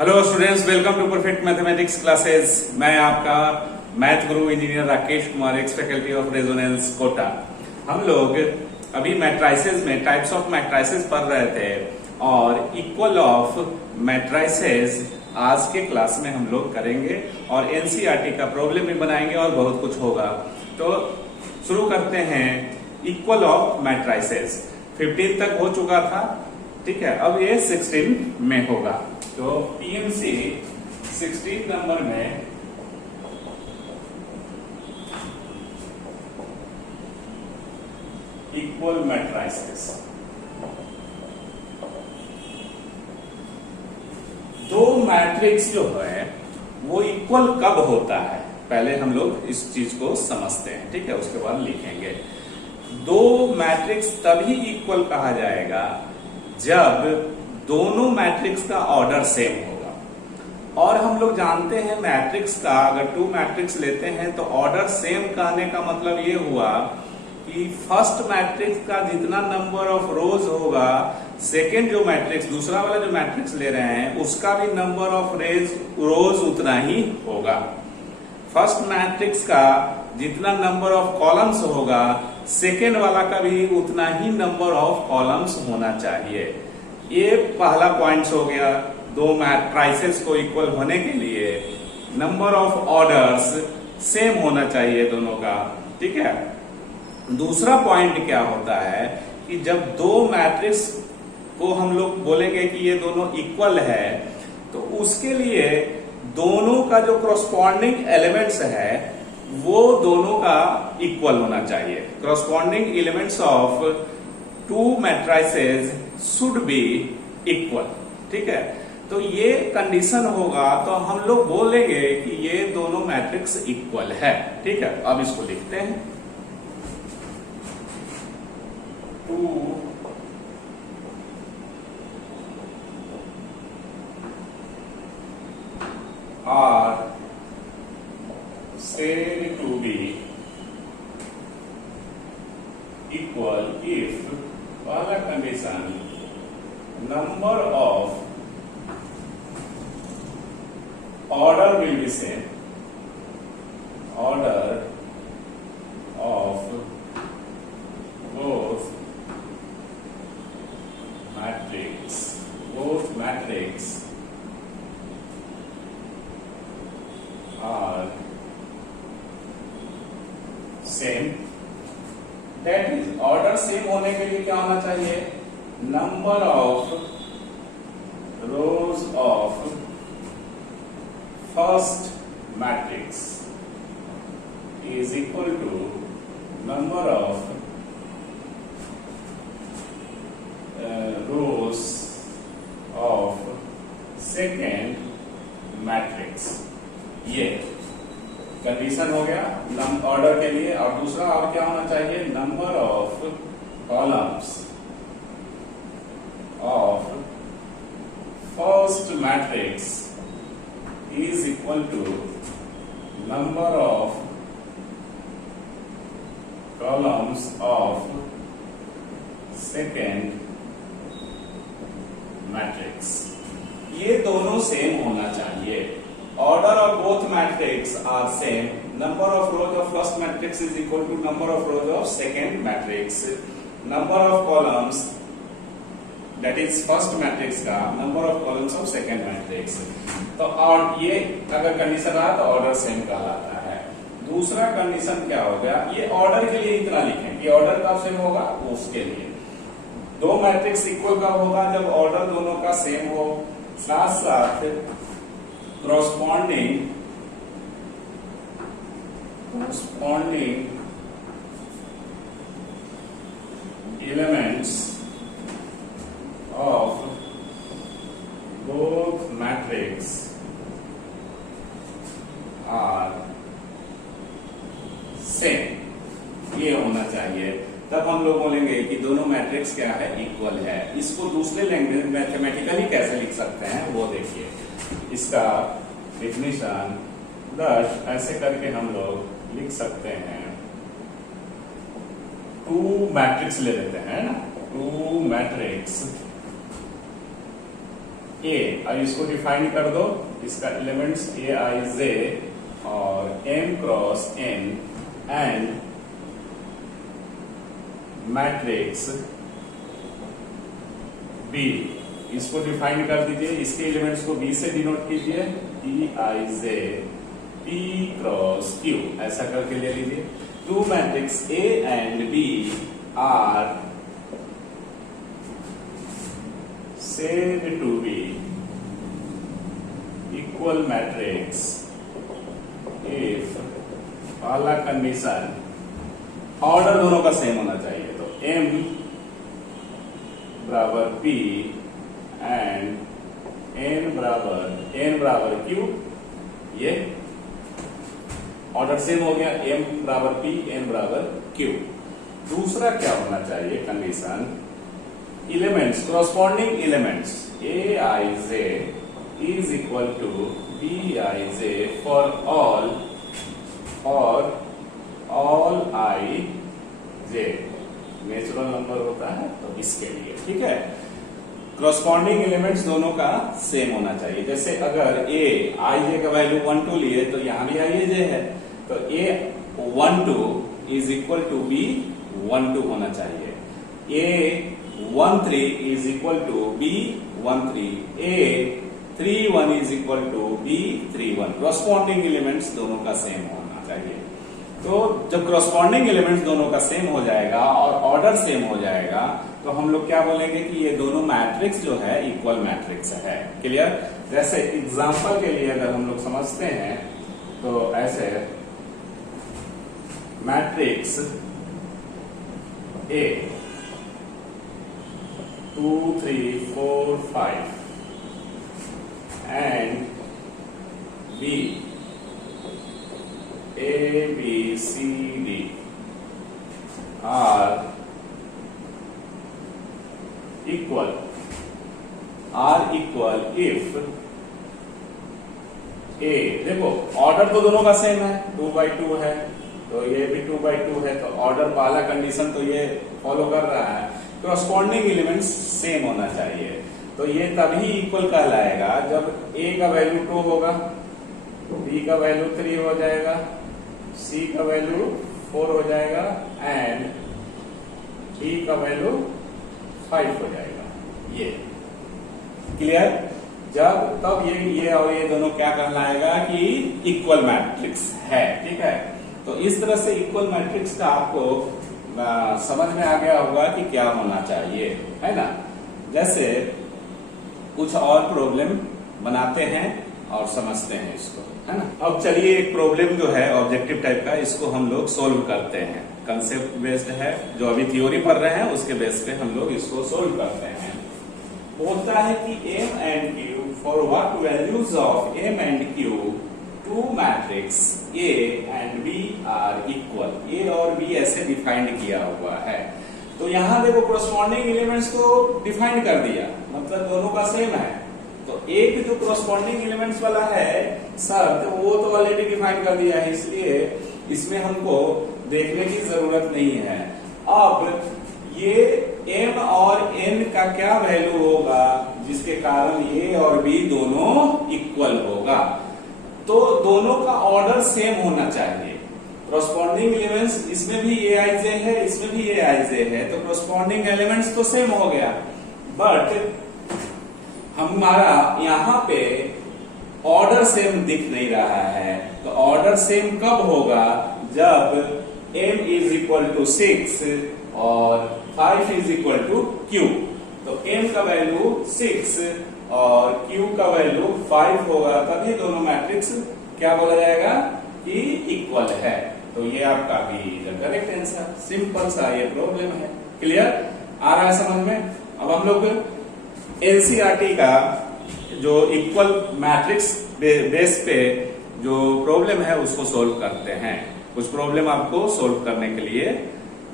Hello students, welcome to perfect mathematics classes. मैं आपका math गुरु engineer Rakesh Kumar, ex faculty of Resonance Kota. हम लोग अभी मैट्राइसेस में टाइप्स ऑफ मैट्राइसेस पढ़ रहे थे और इक्वल ऑफ मैट्राइसेस आज के क्लास में हम लोग करेंगे और एनसीईआरटी का प्रॉब्लम भी बनाएंगे और बहुत कुछ होगा। तो शुरू करते हैं। इक्वल ऑफ मैट्राइसेस 15 तक हो चुका था, ठीक है। अब ये 16 में होगा। तो पीएमसी 16 नंबर में इक्वल मैट्राइसेस, दो मैट्रिक्स जो है वो इक्वल कब होता है, पहले हम लोग इस चीज को समझते हैं, ठीक है। उसके बाद लिखेंगे। दो मैट्रिक्स तभी इक्वल कहा जाएगा जब दोनों मैट्रिक्स का ऑर्डर सेम होगा। और हम लोग जानते हैं मैट्रिक्स का, अगर टू मैट्रिक्स लेते हैं तो ऑर्डर सेम कहने का मतलब ये हुआ कि फर्स्ट मैट्रिक्स का जितना नंबर ऑफ रोज होगा, सेकेंड जो मैट्रिक्स, दूसरा वाला जो मैट्रिक्स ले रहे हैं, उसका भी नंबर ऑफ रोज उतना ही होगा। फर्स्ट मैट्रिक्स का जितना नंबर ऑफ कॉलम्स होगा, सेकेंड वाला का भी उतना ही नंबर ऑफ कॉलम्स होना चाहिए। ये पहला पॉइंट हो गया। दो मैट्राइसेस को इक्वल होने के लिए नंबर ऑफ ऑर्डर्स सेम होना चाहिए दोनों का, ठीक है। दूसरा पॉइंट क्या होता है कि जब दो मैट्रिक्स को हम लोग बोलेंगे कि ये दोनों इक्वल है, तो उसके लिए दोनों का जो कॉरस्पॉन्डिंग एलिमेंट्स है वो दोनों का इक्वल होना चाहिए। Corresponding elements of two matrices should be equal, ठीक है। तो ये कंडीशन होगा तो हम लोग बोलेंगे कि ये दोनों मैट्रिक्स इक्वल है, ठीक है। अब इसको लिखते हैं। Two are said to be equal if पहला condition number of order will be same, order of both matrix are same. That is order same होने के लिए क्या होना चाहिए, number of rows of first matrix is equal to number of rows of second matrix. ये condition हो गया order के लिए। और दूसरा और क्या होना चाहिए, number of columns of first matrix is equal to number of columns of second matrix. ये दोनों सेम होना चाहिए। Order of both matrix are same. Number of rows of first matrix is equal to number of rows of second matrix. Number of columns, that is first matrix का number of columns of second matrix. तो और ये अगर condition रहा तो order same कहलाता है। दूसरा कंडीशन क्या हो गया, ये ऑर्डर के लिए इतना लिखें कि ऑर्डर कब सेम होगा, उसके लिए दो मैट्रिक्स इक्वल कब होगा, जब ऑर्डर दोनों का सेम हो, साथ साथ corresponding elements of both matrix are same। ये होना चाहिए, तब हम लोग बोलेंगे कि दोनों मैट्रिक्स क्या है, इक्वल है। इसको दूसरे लैंग्वेज मैथमेटिकली कैसे लिख सकते हैं वो देखिए। इसका डेफिनेशन दस ऐसे करके हम लोग लिख सकते हैं। टू मैट्रिक्स ले लेते हैं ना, टू मैट्रिक्स ए, अब इसको डिफाइन कर दो, इसका एलिमेंट्स ए आई जे और m cross n and matrix B, इसको डिफाइन कर दीजिए, इसके एलिमेंट्स को B से डिनोट कीजिए, E I J P cross Q, ऐसा करके ले लीजिए। Two matrix A and B are said to be equal matrix if पहला कंडीशन ऑर्डर दोनों का सेम होना चाहिए, तो M बराबर P एंड n बराबर Q, ये ऑर्डर सेम हो गया, M बराबर P n बराबर Q। दूसरा क्या होना चाहिए condition, elements, corresponding elements A I J is equal to B I J for all I J, natural number होता है तो इसके लिए, ठीक है। कॉरस्पॉन्डिंग एलिमेंट्स दोनों का सेम होना चाहिए, जैसे अगर A I J का वैल्यू 1 2 लिए तो यहां भी I J है, तो A 1 2 is equal to B 1 2 होना चाहिए, A 1 3 is equal to B 1 3, A 3 1 is equal to B 3 1। Corresponding elements दोनों का सेम होना चाहिए। तो जब कॉरस्पॉन्डिंग एलिमेंट्स दोनों का सेम हो जाएगा और ऑर्डर सेम हो जाएगा तो हम लोग क्या बोलेंगे कि ये दोनों मैट्रिक्स जो है इक्वल मैट्रिक्स है। क्लियर? जैसे एग्जांपल के लिए अगर हम लोग समझते हैं तो ऐसे matrix A 2 3 4 5 and B A B C D are equal if A, देखो ऑर्डर तो दोनों का सेम है, 2/2 है तो ये भी 2/2 है, तो ऑर्डर वाला कंडीशन तो ये फॉलो कर रहा है। कॉरस्पॉन्डिंग एलिमेंट्स सेम होना चाहिए, तो ये तभी इक्वल कहलाएगा जब A का वैल्यू 2 होगा, B का वैल्यू 3 हो जाएगा, C का वैल्यू 4 हो जाएगा एंड D का वैल्यू 5 हो जाएगा। ये क्लियर? जब तब ये और ये दोनों क्या कहलाएगा कि इक्वल मैट्रिक्स है, ठीक है। तो इस तरह से इक्वल मैट्रिक्स का आपको समझ में आ गया होगा कि क्या होना चाहिए, है ना। जैसे कुछ और प्रॉब्लम बनाते हैं और समझते हैं इसको, है ना। अब चलिए एक प्रॉब्लम जो है ऑब्जेक्टिव टाइप का, इसको हम लोग सोल्व करते हैं। कंसेप्ट बेस्ड है, जो अभी थ्योरी पढ़ रहे हैं उसके बेस पे हम लोग इसको सोल्व करते हैं। होता है कि M and Q for what values of M and Q two matrix A and B are equal. A और B ऐसे डिफाइंड किया हुआ है, तो यहां देखो कॉरस्पॉन्डिंग एलिमेंट्स को डिफाइन कर दिया, मतलब दोनों का सेम है। तो एक जो कॉरस्पॉन्डिंग एलिमेंट्स वाला है सर, तो वो तो ऑलरेडी डिफाइन कर दिया है, इसलिए इसमें हमको देखने की जरूरत नहीं है। अब ये M और N का क्या वैल्यू होगा जिसके कारण A और B दोनों इक्वल होगा, तो दोनों का ऑर्डर सेम होना चाहिए। कॉरस्पॉन्डिंग एलिमेंट्स, इसमें भी Aij है, इसमें भी Aij है, तो कॉरस्पॉन्डिंग एलिमेंट्स तो सेम हो गया, बट हमारा यहाँ पे ऑर्डर सेम दिख नहीं रहा है। तो ऑर्डर सेम कब होगा? जब M इज इक्वल टू 6 और 5 इज इक्वल टू Q। तो M का वैल्यू 6 और Q का वैल्यू 5 होगा, तभी दोनों मैट्रिक्स क्या बोला जाएगा कि इक्वल है। तो ये आपका भी करेक्ट आंसर। सिंपल सा ये प्रॉब्लम है। क्लियर? आ रहा है समझ में? अब हम लोग एनसीईआरटी का जो इक्वल मैट्रिक्स बेस पे जो प्रॉब्लम है उसको सोल्व करते हैं। कुछ प्रॉब्लम आपको सोल्व करने के लिए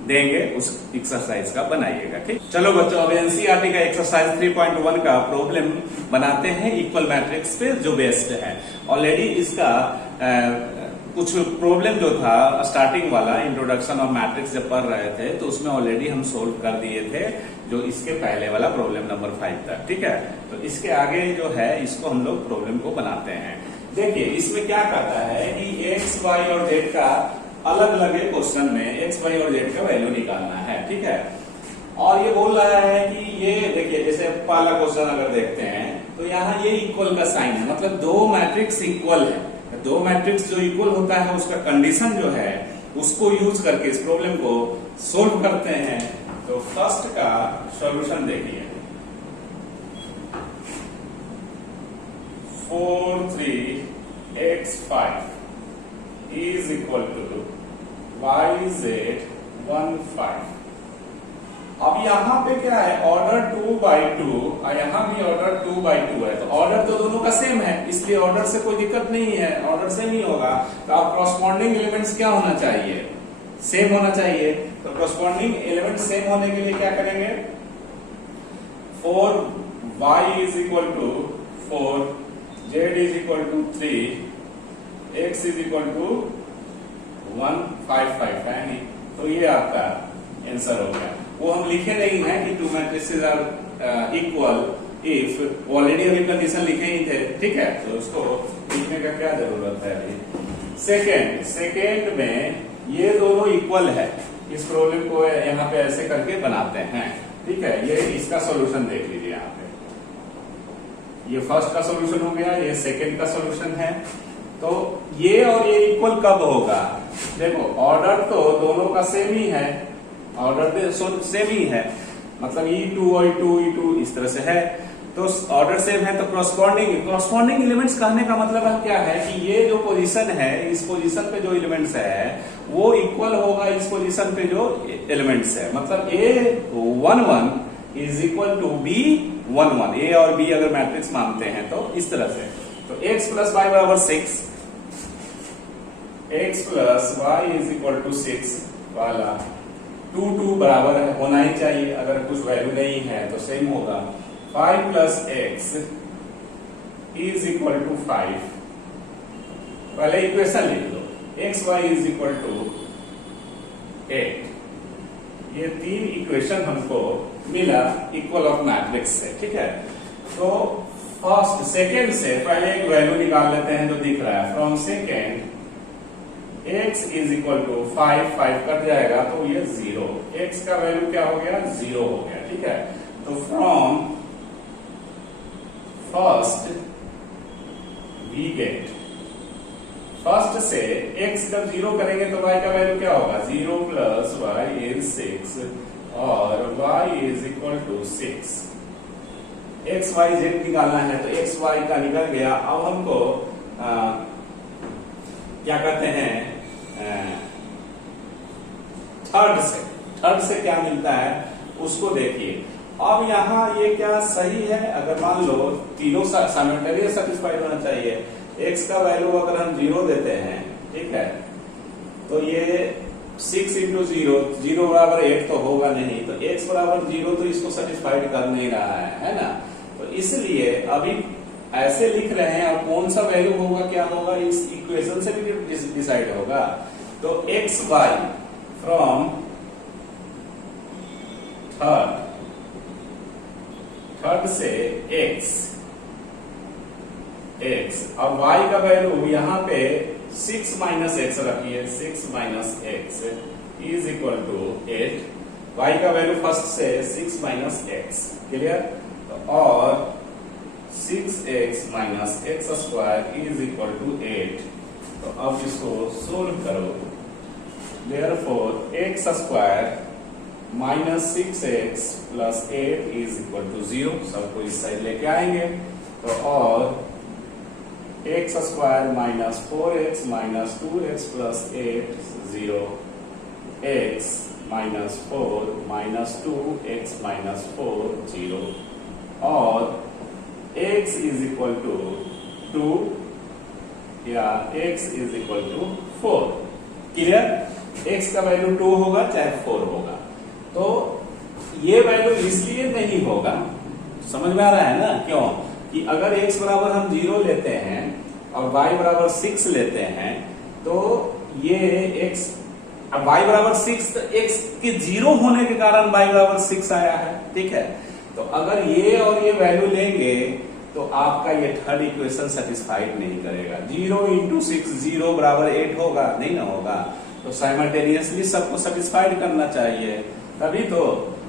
देंगे, उस एक्सरसाइज का बनाइएगा, ठीक। चलो बच्चों, अब एनसीईआरटी का एक्सरसाइज 3.1 का प्रॉब्लम बनाते हैं इक्वल मैट्रिक्स पे जो बेस्ड है। ऑलरेडी इसका कुछ प्रॉब्लम जो था स्टार्टिंग वाला इंट्रोडक्शन ऑफ मैट्रिक्स जब पढ़ रहे थे तो उसमें ऑलरेडी हम सोल्व कर दिए थे, जो इसके पहले वाला प्रॉब्लम नंबर 5 तक। ठीक है, तो इसके आगे जो है इसको हम लोग प्रॉब्लम को बनाते हैं। देखिए इसमें क्या कहता है कि एक्स वाई और जेड का अलग अलग क्वेश्चन में एक्स वाई और जेड का वैल्यू निकालना है। ठीक है, और ये बोल रहा है कि ये देखिए जैसे पहला क्वेश्चन अगर देखते हैं तो यहाँ ये इक्वल का साइन है, मतलब दो मैट्रिक्स इक्वल है। दो मैट्रिक्स जो इक्वल होता है उसका कंडीशन जो है उसको यूज करके इस प्रॉब्लम को सोल्व करते हैं। तो फर्स्ट का सॉल्यूशन देखिए, 4 3x5 is equal to yz 1 5। अब यहाँ पे क्या है, ऑर्डर 2/2 और यहाँ भी ऑर्डर 2/2 है, तो ऑर्डर तो दोनों का सेम है, इसलिए ऑर्डर से कोई दिक्कत नहीं है, ऑर्डर सेम ही होगा। तो अब कॉरस्पॉन्डिंग एलिमेंट्स क्या होना चाहिए, सेम होना चाहिए। तो कॉरस्पॉन्डिंग एलिमेंट सेम होने के लिए क्या करेंगे, 4y is equal to 4, z is equal to 3, x is equal to 1 5 5 है नहीं, तो ये आपका आंसर हो गया। वो हम लिखे नहीं है कि two matrices are equal if, already अभी कंडीशन लिखे ही थे। ठीक है, तो उसको लिखने का क्या जरूरत है अभी। सेकेंड में ये दोनों इक्वल है, इस प्रॉब्लम को यहाँ पे ऐसे करके बनाते हैं। ठीक है, ये इसका सॉल्यूशन देख लीजिए यहाँ पे, ये फर्स्ट का सॉल्यूशन हो गया, ये सेकेंड का सॉल्यूशन है। तो ये और ये इक्वल कब होगा, देखो ऑर्डर तो दोनों का सेम ही है, ऑर्डर सेम ही है, मतलब E2 और E2 इस तरह से है, तो ऑर्डर सेम है। तो कॉरस्पॉन्डिंग एलिमेंट्स कहने का मतलब है क्या है कि ये जो पोजीशन है, इस पोजीशन पे जो एलिमेंट्स है वो इक्वल होगा इस पोजीशन पे जो एलिमेंट्स है, मतलब A11 is equal to B11, ए और बी अगर मैट्रिक्स मानते हैं तो इस तरह से। तो x प्लस वाई बराबर 6, x plus y is equal to 6 वाला 2 बराबर होना ही चाहिए, अगर कुछ वैल्यू नहीं है तो सेम होगा। 5 plus X is equal to 5, पहले इक्वेशन लिख लो, X Y is equal to 8। ये 3 इक्वेशन हमको मिला इक्वल ऑफ मैट्रिक्स से। ठीक है, तो फर्स्ट सेकेंड से पहले एक वैल्यू निकाल लेते हैं जो दिख रहा है, from second x is equal to 5 cut जाएगा तो ये 0, x का वैल्यू क्या हो गया, 0 हो गया। ठीक है, तो from first we get, first से x जब 0 करेंगे तो y का वैल्यू क्या होगा, 0 प्लस y इज 6 और y is equal to 6। x y z निकालना है तो x y का निकल गया। अब हमको क्या कहते हैं, थर्ड से क्या मिलता है उसको देखिए। अब यहाँ ये क्या सही है, अगर मान लो तीनों साइमल्टेनियस सैटिस्फाइड होना चाहिए। x का वैल्यू अगर हम 0 देते हैं, ठीक है, तो ये 6 इंटू 0 बराबर 8 तो होगा नहीं, तो x बराबर 0 तो इसको सेटिस्फाइड कर नहीं रहा है ना। तो इसलिए अभी ऐसे लिख रहे हैं, अब कौन सा वैल्यू होगा क्या होगा इस इक्वेशन से भी डिसाइड होगा। तो एक्स वाई फ्रॉम थर्ड से x, अब y का वैल्यू यहाँ पे 6 माइनस एक्स रखिए, 6 minus x is equal to 8। y का वैल्यू फर्स्ट से 6 माइनस एक्स, क्लियर। और 6x minus x square is equal to 8। तो अब इसको सोल्व करो, therefore x square minus 6x plus 8 is equal to 0। सबको इस साइड लेके आएंगे तो, और x square minus 4x minus 2x plus 8 0, x minus 4 minus 2x minus 4 0, और x इज इक्वल टू 2 या x is equal to 4। Clear, x का value 2 होगा चाहे 4 होगा। तो ये वैल्यू इसलिए नहीं होगा, समझ में आ रहा है ना, क्यों कि अगर x बराबर हम 0 लेते हैं और y बराबर 6 लेते हैं तो ये x, अब y बराबर 6, तो x के 0 होने के कारण y बराबर 6 आया है, ठीक है। तो अगर ये और ये वैल्यू लेंगे तो आपका ये थर्ड इक्वेशन सेटिस्फाइड नहीं करेगा। 0 इंटू 6, 0 बराबर 8 होगा, नहीं ना होगा। तो साइमल्टेनियसली सबको सेटिस्फाइड करना चाहिए, तभी तो।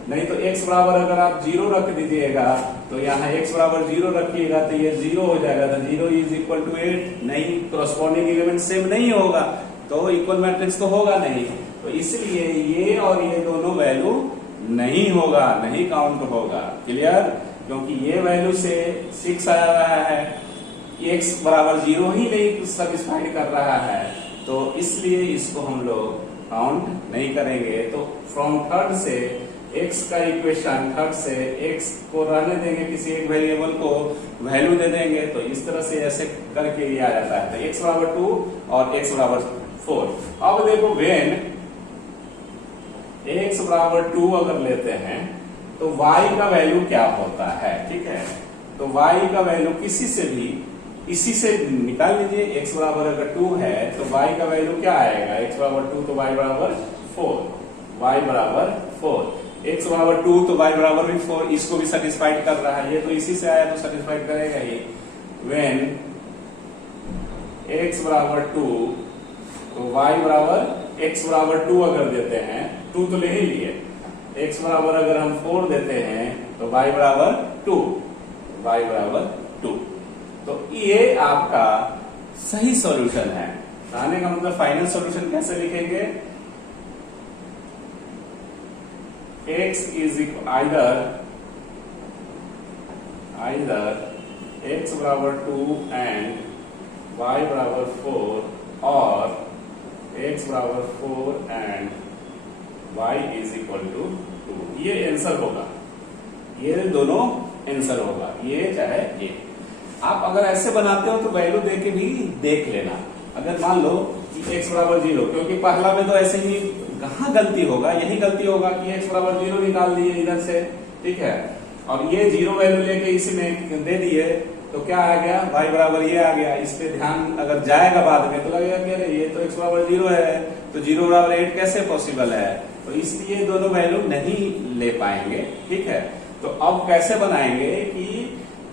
नहीं तो x बराबर अगर आप 0 रख दीजिएगा तो यहाँ x बराबर 0 रखिएगा तो ये 0 हो जाएगा, तो 0 इज इक्वल टू 8, नहीं, क्रोस्पॉन्डिंग एलिमेंट सेम नहीं होगा, तो इक्वल मैट्रिक्स तो होगा नहीं। तो इसलिए ये और ये दोनों वैल्यू नहीं होगा, नहीं काउंट होगा। क्लियर? क्योंकि ये वैल्यू से 6 आ रहा है, x बराबर 0 ही नहीं सेटिस्फाइड कर रहा है, तो इसलिए इसको हम लोग काउंट नहीं करेंगे। तो फ्रॉम थर्ड से x का इक्वेशन, थर्ड से x को रहने देंगे, किसी एक वेरिएबल को वैल्यू दे देंगे, तो इस तरह से ऐसे करके ये आ जाता है। तो x बराबर 2 और x बराबर 4। अब देखो वेन x बराबर 2 अगर लेते हैं तो y का वैल्यू क्या होता है, ठीक है। तो y का वैल्यू किसी से भी, इसी से निकाल लीजिए। x बराबर अगर 2 है तो y का वैल्यू क्या आएगा, x बराबर 2 तो y बराबर 4, y बराबर 4, x बराबर 2 तो y बराबर भी 4, इसको भी सेटिस्फाइड कर रहा है, ये तो इसी से आया तो सेटिस्फाइड करेगा ही। व्हेन x बराबर 2 तो y बराबर, x बराबर 2 अगर देते हैं, 2 तो ले ही लिए, x बराबर अगर हम 4 देते हैं तो y बराबर 2, y बराबर 2। तो ये आपका सही सॉल्यूशन है। कहने का मतलब फाइनल सॉल्यूशन कैसे लिखेंगे, x इज आइदर x बराबर 2 एंड y बराबर 4 और x बराबर 4 and y is equal to 2। ये आंसर होगा, ये दोनों आंसर होगा, ये चाहे ये। आप अगर ऐसे बनाते हो तो वैल्यू दे के भी देख लेना। अगर मान लो कि x बराबर 0, क्योंकि पहला में तो ऐसे ही कहाँ गलती होगा, यही गलती होगा कि x बराबर 0 निकाल दिए इधर से, ठीक है, और ये 0 वैल्यू लेके इसमें दे दिए तो क्या आ गया, y बराबर ये आ गया। इस पे ध्यान अगर जाएगा बाद में तो लगेगा कि अरे ये तो x बराबर 0 है, तो 0 बराबर 8 कैसे पॉसिबल है, तो इसलिए दोनों वैल्यू नहीं ले पाएंगे, ठीक है। तो अब कैसे बनाएंगे कि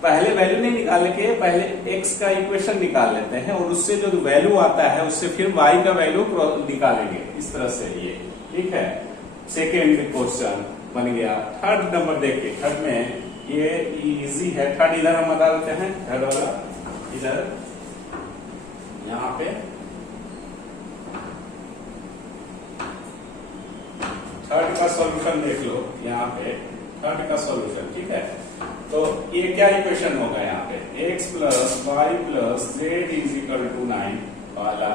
पहले वैल्यू नहीं निकाल के पहले x का इक्वेशन निकाल लेते हैं और उससे जो वैल्यू आता है उससे फिर y का वैल्यू निकालेंगे, इस तरह से ये, ठीक है। सेकेंड क्वेश्चन बन गया। थर्ड नंबर देखिए, थर्ड में ये इजी है। थर्ड इधर हम बता देते हैं, थर्ड वाला इधर यहाँ पे थर्ड का सॉल्यूशन देख लो, यहाँ पे थर्ड का सॉल्यूशन, ठीक है। तो ये क्या इक्वेशन होगा, यहाँ पे x plus y plus z is equal to 9 वाला,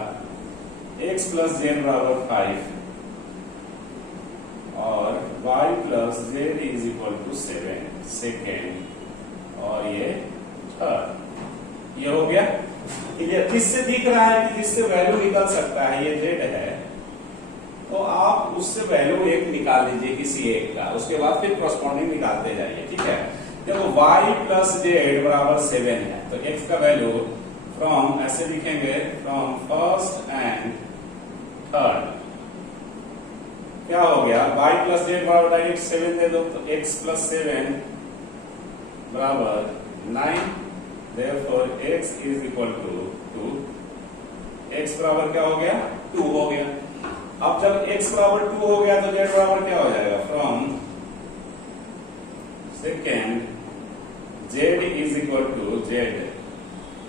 x प्लस जेड बराबर 5 और y plus z is equal to 7 second, और ये थर्ड। ये हो गया, ठीक है। जिससे दिख रहा है कि जिससे वैल्यू निकल सकता है, ये जेड है, तो आप उससे वैल्यू एक निकाल लीजिए किसी एक का, उसके बाद फिर कॉरस्पॉन्डिंग निकालते जाइए, ठीक है। देखो y प्लस जेड बराबर 7 है, तो x का वैल्यू फ्रॉम, ऐसे लिखेंगे, फ्रॉम फर्स्ट एंड थर्ड क्या हो गया, y प्लस जेड बराबर डायरेक्ट 7 दे दो, तो x प्लस 7 बराबर 9, therefore x is equal to 2। x बराबर क्या हो गया, 2 हो गया। अब जब x बराबर 2 हो गया तो z बराबर क्या हो जाएगा, from second z is equal to z,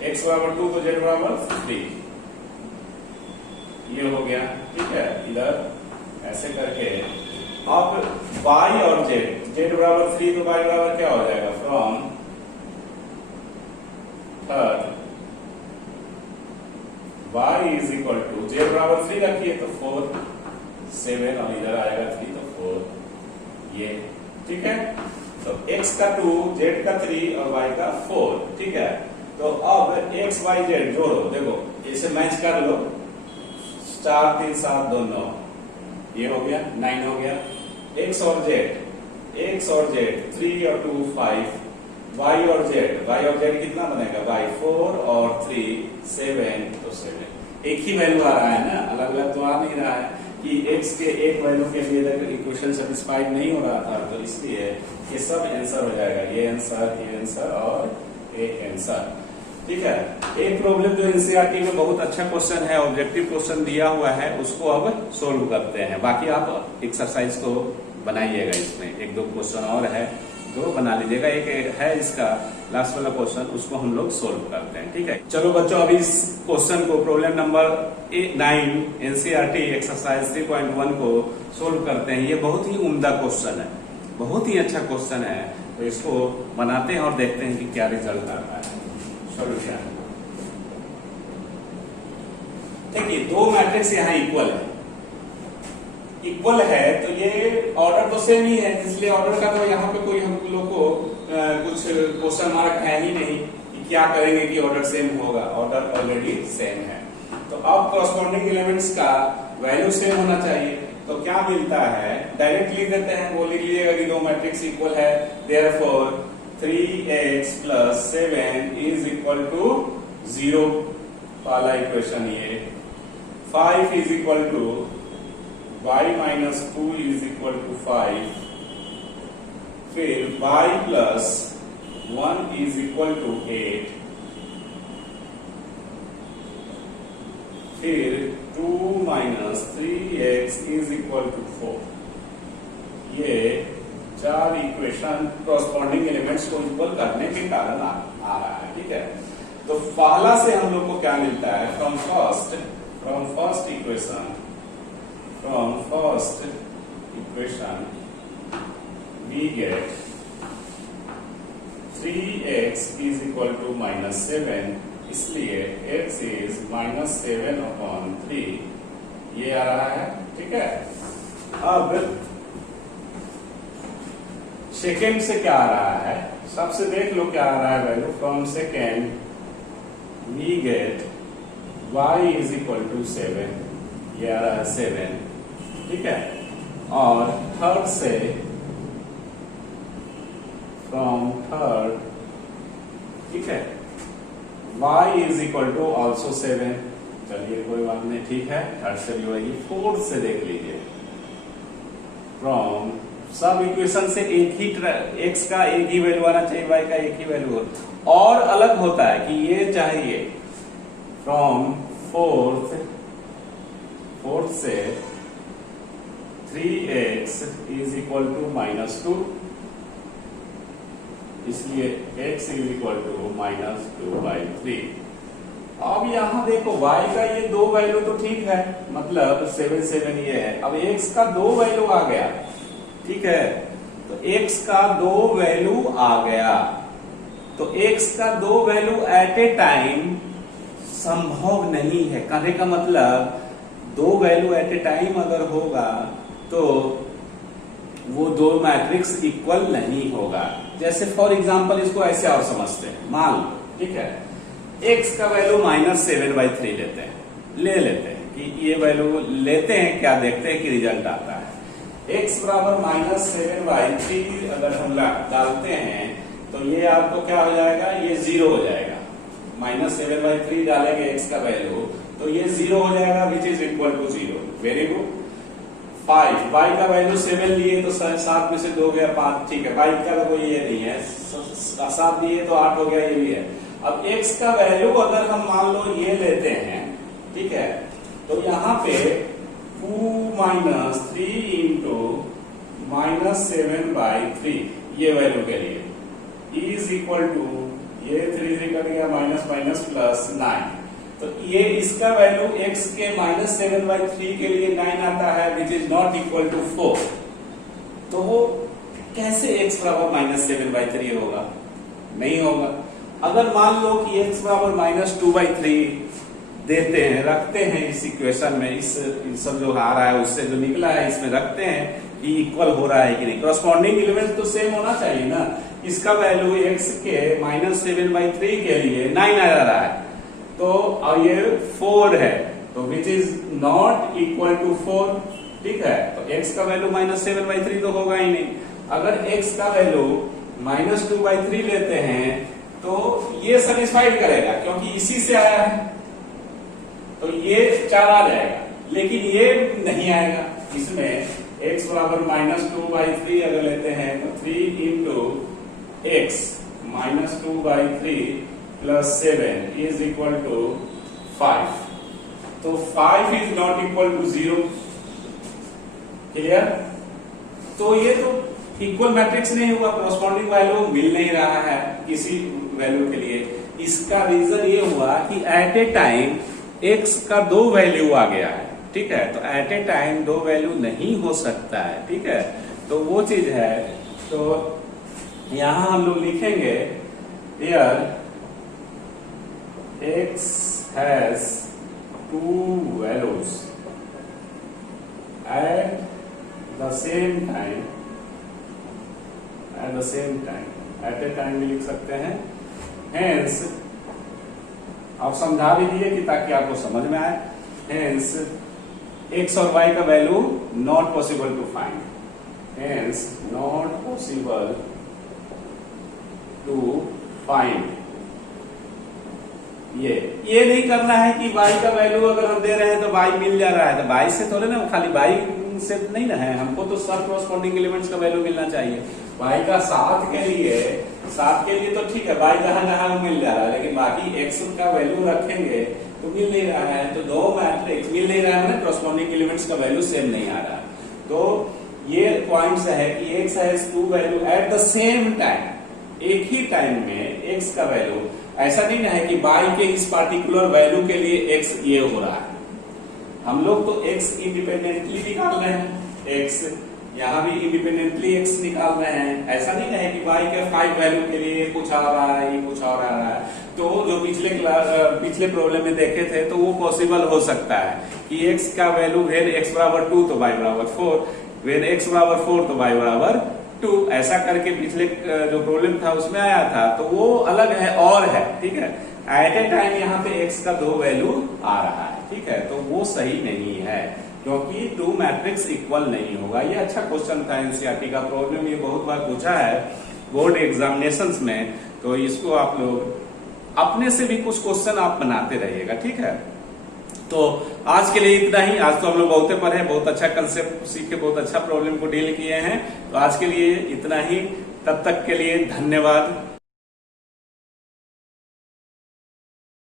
x बराबर 2 तो z बराबर 3, ये हो गया, ठीक है। इधर ऐसे करके अब y और z बराबर 3 तो y बराबर क्या हो जाएगा, from third y is equal to z बराबर 3 रखिए तो 4, 7 और इधर आएगा 3 तो 4, ये, ठीक है। तो x का 2, z का 3 और y का 4, ठीक है। तो अब x y z जोड़ो, देखो इसे मैच कर लो, 4 3 7 2 9, ये हो गया 9 हो गया। x और z 3 और 2 5, y और z कितना बनेगा, y 4 और 3 7 तो 7, एक ही वैल्यू आ रहा है ना, अलग अलग तो आ नहीं रहा है कि x के एक वैल्यू के लिए इक्वेशन सेटिस्फाइड नहीं हो रहा था, तो इसलिए ये सब आंसर हो जाएगा, ये आंसर और एक आंसर। ठीक है, एक प्रॉब्लम जो एनसीईआरटी में बहुत अच्छा क्वेश्चन है, ऑब्जेक्टिव क्वेश्चन दिया हुआ है, उसको अब सोल्व करते हैं। बाकी आप एक्सरसाइज को बनाइएगा, इसमें एक दो क्वेश्चन और है, दो बना लीजिएगा, एक है इसका लास्ट वाला क्वेश्चन, उसको हम लोग सोल्व करते हैं। ठीक है, चलो बच्चों अभी इस क्वेश्चन को प्रॉब्लम नंबर 9 एनसीईआरटी एक्सरसाइज 3.1 को सोल्व करते हैं। ये बहुत ही उम्दा क्वेश्चन है, बहुत ही अच्छा क्वेश्चन है, तो इसको बनाते हैं और देखते हैं कि क्या रिजल्ट आता है। सॉल्यूशन, देखिए दो मैट्रिक्स यहाँ इक्वल है, तो ये ऑर्डर तो सेम ही है, इसलिए ऑर्डर का तो यहाँ पे कोई हम लोग को कुछ क्वेश्चन मार्क है ही नहीं कि क्या करेंगे कि ऑर्डर सेम होगा, ऑर्डर ऑलरेडी सेम है। तो अब कॉरस्पॉन्डिंग एलिमेंट्स का वैल्यू सेम होना चाहिए, तो क्या मिलता है डायरेक्ट लिख देते हैं, वो लिख लीजिएगा कि दो मैट्रिक्स इक्वल है, therefore 3x + 7 is equal to 0 वाला इक्वेशन, ये 5 is equal to y - 2 is equal to 5, फिर y + 1 इज इक्वल टू 8, फिर 2 - 3x इज इक्वल टू 4। ये चार इक्वेशन कॉरस्पॉन्डिंग एलिमेंट्स को इक्वल करने के कारण आ रहा है। ठीक है, तो पहला से हम लोग को क्या मिलता है, from first equation we get 3x is equal to -7, इसलिए x इज -7/3, ये आ रहा है। ठीक है, अब सेकेंड से क्या आ रहा है, सबसे देख लो क्या आ रहा है value, from second we get y is equal to 7, ये आ रहा है 7। ठीक है, और थर्ड से फ्रॉम थर्ड, ठीक है, y is equal to also 7, चलिए कोई बात नहीं, ठीक है, थर्ड से भी वही। फोर्थ से देख लीजिए, फ्रॉम सब इक्वेशन से एक ही x का एक ही वैल्यू आना चाहिए, y का एक ही वैल्यू हो, और अलग होता है कि ये चाहिए फ्रॉम फोर्थ से 3x इज इक्वल टू -2, इसलिए x इज इक्वल टू -2/3। अब यहां देखो y का ये दो वैल्यू तो ठीक है, मतलब 7 7 ये है, अब x का दो वैल्यू आ गया। ठीक है, तो x का दो वैल्यू आ गया, तो x का दो वैल्यू एट ए टाइम संभव नहीं है। कहने का मतलब दो वैल्यू एट ए टाइम अगर होगा तो वो दो मैट्रिक्स इक्वल नहीं होगा। जैसे फॉर एग्जांपल इसको ऐसे और समझते हैं, मान लो, ठीक है, x का वैल्यू -7/3 लेते हैं कि ये वैल्यू लेते हैं, क्या देखते हैं कि रिजल्ट आता है। x बराबर -7/3 अगर हम डालते हैं तो ये आपको क्या हो जाएगा, ये 0 हो जाएगा। -7/3 डालेंगे x का वैल्यू तो ये 0 हो जाएगा, which is equal to 0। Very good. 5 y का वैल्यू 7 लिए तो 7 में से 2 गया 5, ठीक है, y का तो कोई ये नहीं है, 7 लिए तो 8 हो गया, ये भी है। अब x का वैल्यू अगर हम मान लो ये लेते हैं, ठीक है, तो यहाँ पे 2 - 3 इंटू -7/3 ये वैल्यू के लिए इज इक्वल टू, ये 3 से कट गया, -+9, तो ये इसका वैल्यू x के -7/3 के लिए 9 आता है, which is not equal to 4। तो वो कैसे x बराबर -7/3 होगा, नहीं होगा। अगर मान लो कि x बराबर -2/3 देते हैं, रखते हैं इस इक्वेशन में, इस सब जो आ रहा है उससे जो निकला है इसमें रखते हैं कि इक्वल हो रहा है कि नहीं, कॉरस्पॉन्डिंग एलिमेंट तो सेम होना चाहिए ना। इसका वैल्यू x के -7/3 के लिए 9 आ रहा है, तो अब ये 4 है, तो which is not equal to 4। ठीक है, तो x का वैल्यू -7/3 तो होगा ही नहीं। अगर x का वैल्यू -2/3 लेते हैं तो ये सेटिस्फाइड करेगा, क्योंकि इसी से आया है। तो ये 4 आ जाएगा, लेकिन ये नहीं आएगा। इसमें x बराबर -2/3 अगर लेते हैं तो 3 into x -2/3 plus 7 is equal to 5। तो 5 is not equal to 0। Clear? तो ये तो इक्वल मैट्रिक्स नहीं हुआ, कॉरस्पॉन्डिंग वैल्यू मिल नहीं रहा है किसी वैल्यू के लिए। इसका रीजन ये हुआ कि एट ए टाइम x का 2 वैल्यू आ गया है, ठीक है। तो एट ए टाइम 2 वैल्यू नहीं हो सकता है, ठीक है। तो वो चीज है। तो यहां हम लोग लिखेंगे here x has 2 values at the same time, at a time भी लिख सकते हैं। हेंस आप समझा भी दिए कि ताकि आपको समझ में आए। हेंस x और y का वैल्यू not possible to find, hence not possible to find. ये नहीं करना है कि y का वैल्यू अगर हम दे रहे हैं तो y मिल जा रहा है, तो y से थोड़े ना, खाली y से नहीं ना है, हमको तो सब कॉरस्पॉन्डिंग एलिमेंट्स का वैल्यू मिलना चाहिए। y का 7 के लिए तो ठीक है, y जहां जहां मिल जा रहा है, लेकिन बाकी x का वैल्यू रखेंगे तो मिल नहीं रहा है। तो 2 मैट्रिक्स मिल नहीं रहा है, कॉरस्पॉन्डिंग एलिमेंट्स का वैल्यू सेम नहीं आ रहा। तो ये पॉइंट्स है कि x has 2 value eight the same time, एक ही टाइम में x का वैल्यू। ऐसा नहीं है कि y के इस पार्टिकुलर वैल्यू के लिए x ये हो रहा है। हम लोग तो x इंडिपेंडेंटली निकाल रहे हैं, x यहाँ भी इंडिपेंडेंटली x निकाल रहे हैं। ऐसा नहीं है कि y के 5 वैल्यू के लिए कुछ आ रहा है, ये कुछ और आ रहा है। तो जो पिछले प्रॉब्लम में देखे थे, तो वो पॉसिबल हो सकता है कि x का वैल्यू वेन x बराबर 2 तो y बराबर 4, वेन x बराबर 4 तो y बराबर 2, ऐसा करके पिछले जो प्रॉब्लम था उसमें आया था। तो वो अलग है और है, ठीक है। एट ए टाइम यहाँ पे x का 2 वैल्यू आ रहा है, ठीक है। तो वो सही नहीं है, क्योंकि 2 मैट्रिक्स इक्वल नहीं होगा। ये अच्छा क्वेश्चन था, एनसीईआरटी का प्रॉब्लम, ये बहुत बार पूछा है बोर्ड एग्जामिनेशंस में। तो इसको आप लोग अपने से भी कुछ क्वेश्चन आप बनाते रहिएगा, ठीक है। तो आज के लिए इतना ही। आज तो हम लोग बहुते पढ़े, बहुत अच्छा कंसेप्ट सीखे, बहुत अच्छा प्रॉब्लम को डील किए हैं। तो आज के लिए इतना ही, तब तक के लिए धन्यवाद।